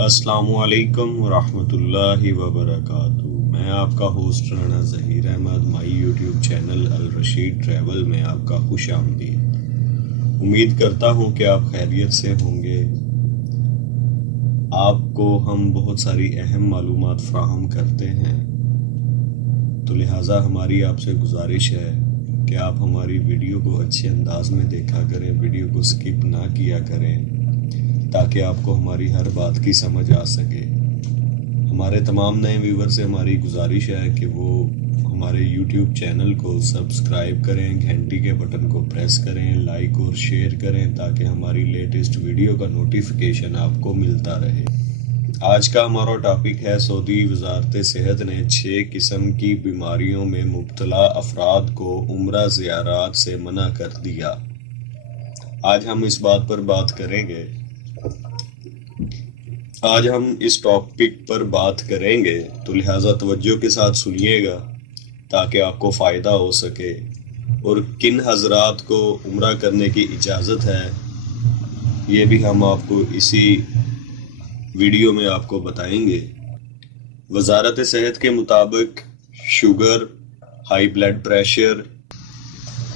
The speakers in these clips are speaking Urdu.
السلام علیکم ورحمۃ اللہ وبرکاتہ۔ میں آپ کا host Rana Zaheer Ahmed, my YouTube channel Alrasheed travel میں آپ کا خوش آمدید۔ امید کرتا ہوں کہ آپ خیریت سے ہوں گے۔ آپ کو ہم بہت ساری اہم معلومات فراہم کرتے ہیں، تو لہٰذا ہماری آپ سے گزارش ہے کہ آپ ہماری ویڈیو کو اچھے انداز میں دیکھا کریں، ویڈیو کو سکپ نہ کیا کریں تاکہ آپ کو ہماری ہر بات کی سمجھ آ سکے۔ ہمارے تمام نئے ویور سے ہماری گزارش ہے کہ وہ ہمارے یوٹیوب چینل کو سبسکرائب کریں، گھنٹی کے بٹن کو پریس کریں، لائک اور شیئر کریں تاکہ ہماری لیٹسٹ ویڈیو کا نوٹیفیکیشن آپ کو ملتا رہے۔ آج کا ہمارا ٹاپک ہے، سعودی وزارت صحت نے 6 قسم کی بیماریوں میں مبتلا افراد کو عمرہ زیارات سے منع کر دیا۔ آج ہم اس بات پر بات کریں گے۔ آج ہم اس ٹاپک پر بات کریں گے، تو لہٰذا توجہ کے ساتھ سنیے گا تاکہ آپ کو فائدہ ہو سکے۔ اور کن حضرات کو عمرہ کرنے کی اجازت ہے، یہ بھی ہم آپ کو اسی ویڈیو میں آپ کو بتائیں گے۔ وزارت صحت کے مطابق شوگر، ہائی بلڈ پریشر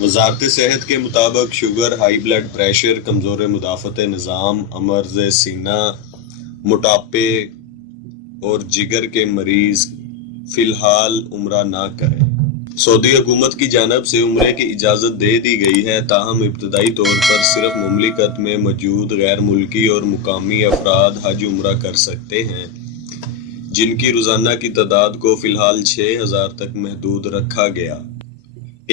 وزارت صحت کے مطابق شوگر، ہائی بلڈ پریشر، کمزور مدافعت نظام، امراض سینہ، موٹاپے اور جگر کے مریض فی الحال عمرہ نہ کریں۔ سعودی حکومت کی جانب سے عمرے کی اجازت دے دی گئی ہے، تاہم ابتدائی طور پر صرف مملکت میں موجود غیر ملکی اور مقامی افراد حج عمرہ کر سکتے ہیں، جن کی روزانہ کی تعداد کو فی الحال 6000 تک محدود رکھا گیا۔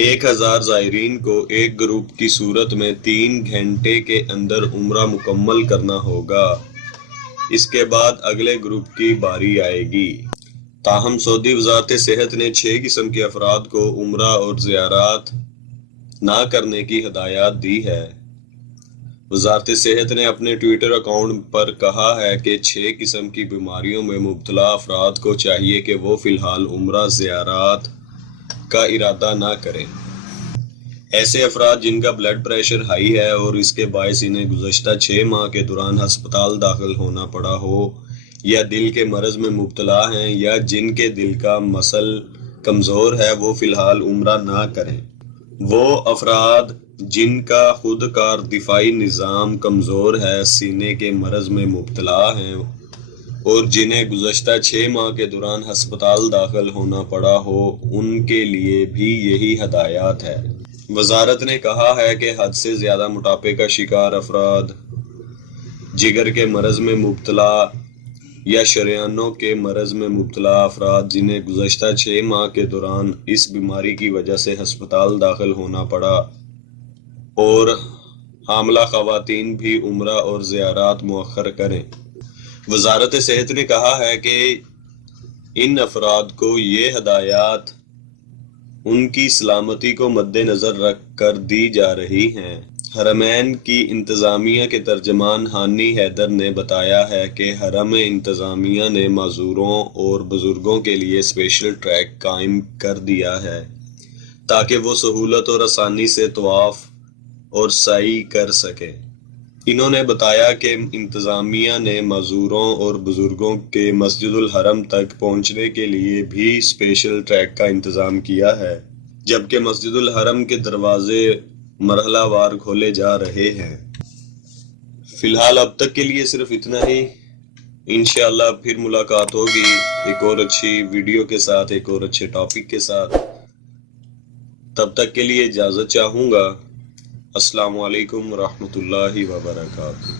1000 زائرین کو ایک گروپ کی صورت میں 3 گھنٹے کے اندر عمرہ مکمل کرنا ہوگا۔ اس کے بعد اگلے گروپ کی باری آئے گی۔ تاہم سعودی وزارت صحت نے 6 قسم کے افراد کو عمرہ اور زیارات نہ کرنے کی ہدایات دی ہے۔ وزارت صحت نے اپنے ٹویٹر اکاؤنٹ پر کہا ہے کہ 6 قسم کی بیماریوں میں مبتلا افراد کو چاہیے کہ وہ فی الحال عمرہ زیارات کا ارادہ نہ کریں۔ ایسے افراد جن کا بلڈ پریشر ہائی ہے اور اس کے باعث انہیں گزشتہ 6 ماہ کے دوران ہسپتال داخل ہونا پڑا ہو، یا دل کے مرض میں مبتلا ہیں، یا جن کے دل کا مسل کمزور ہے، وہ فی الحال عمرہ نہ کریں۔ وہ افراد جن کا خود کار دفاعی نظام کمزور ہے، سینے کے مرض میں مبتلا ہیں اور جنہیں گزشتہ 6 ماہ کے دوران ہسپتال داخل ہونا پڑا ہو، ان کے لیے بھی یہی ہدایات ہے۔ وزارت نے کہا ہے کہ حد سے زیادہ موٹاپے کا شکار افراد، جگر کے مرض میں مبتلا یا شریانوں کے مرض میں مبتلا افراد جنہیں گزشتہ 6 ماہ کے دوران اس بیماری کی وجہ سے ہسپتال داخل ہونا پڑا، اور حاملہ خواتین بھی عمرہ اور زیارات مؤخر کریں۔ وزارت صحت نے کہا ہے کہ ان افراد کو یہ ہدایات ان کی سلامتی کو مد نظر رکھ کر دی جا رہی ہیں۔ حرمین کی انتظامیہ کے ترجمان ہانی حیدر نے بتایا ہے کہ حرم انتظامیہ نے معذوروں اور بزرگوں کے لیے اسپیشل ٹریک قائم کر دیا ہے تاکہ وہ سہولت اور آسانی سے طواف اور سعی کر سکیں۔ انہوں نے بتایا کہ انتظامیہ نے معذوروں اور بزرگوں کے مسجد الحرم تک پہنچنے کے لیے بھی اسپیشل ٹریک کا انتظام کیا ہے، جبکہ مسجد الحرم کے دروازے مرحلہ وار کھولے جا رہے ہیں۔ فی الحال اب تک کے لیے صرف اتنا ہی۔ انشاءاللہ پھر ملاقات ہوگی ایک اور اچھی ویڈیو کے ساتھ، ایک اور اچھے ٹاپک کے ساتھ۔ تب تک کے لیے اجازت چاہوں گا۔ السلام علیکم ورحمۃ اللہ وبرکاتہ۔